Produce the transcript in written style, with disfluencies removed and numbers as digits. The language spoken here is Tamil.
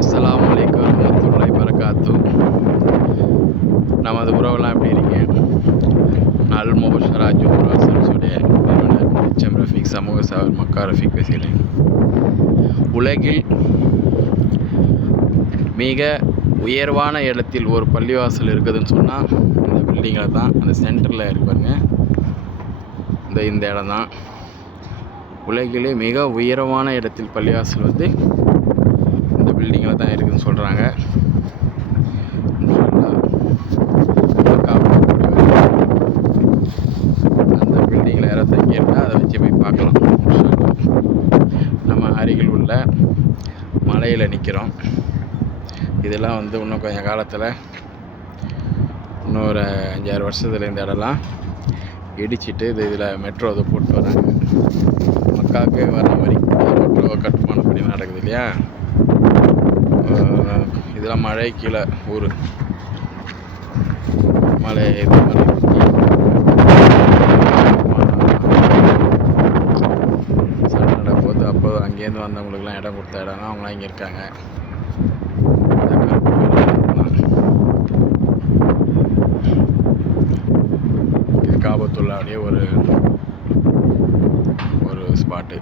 அஸ்ஸலாமு அலைக்கும் வரஹ்மத்துல்லாஹி வபரகாத்து. நமது உறவெல்லாம் எப்படி இருக்கீங்க? நான் முபஷரா ஜும்ரா சர்வீஸுடைய நிறுவனர் HM ரஃபீக் சமூக சேவர் மக்கா ரஃபீக் பேசுகிறேன். உலகில் மிக உயர்வான இடத்தில் ஒரு பள்ளிவாசல் இருக்குதுன்னு சொன்னால் இந்த பில்டிங்கில் தான், அந்த சென்டரில் இருப்பாருங்க. இந்த இடம் தான் உலகிலே மிக உயரமான இடத்தில் பள்ளிவாசல் வந்து இந்த பில்டிங்கில் தான் இருக்குதுன்னு சொல்கிறாங்க. அந்த பில்டிங்கில் யாராவது தங்கியிருக்கா, அதை வச்சு போய் பார்க்கலாம். நம்ம அருகில் உள்ள மலையில் நிற்கிறோம். இதெல்லாம் வந்து இன்னும் கொஞ்சம் காலத்தில், இன்னும் ஒரு 5-6 வருஷத்தில் இந்த இடம்லாம் இடிச்சிட்டு இதில் மெட்ரோ இதை போட்டு வராங்க. மக்காவுக்கு வர மாதிரி மெட்ரோ கட்டுமான பணி நடக்குது இல்லையா? இதெல்லாம் மழை கீழே ஊர் மழை இது மாதிரி சண்டை நடக்கும்போது அப்போ அங்கேருந்து வந்தவங்களுக்குலாம் இடம் கொடுத்த இடம்னா அவங்களாம் இங்கே இருக்காங்க. இது காபத்துல்லாவுடைய ஒரு ஸ்பாட்டு.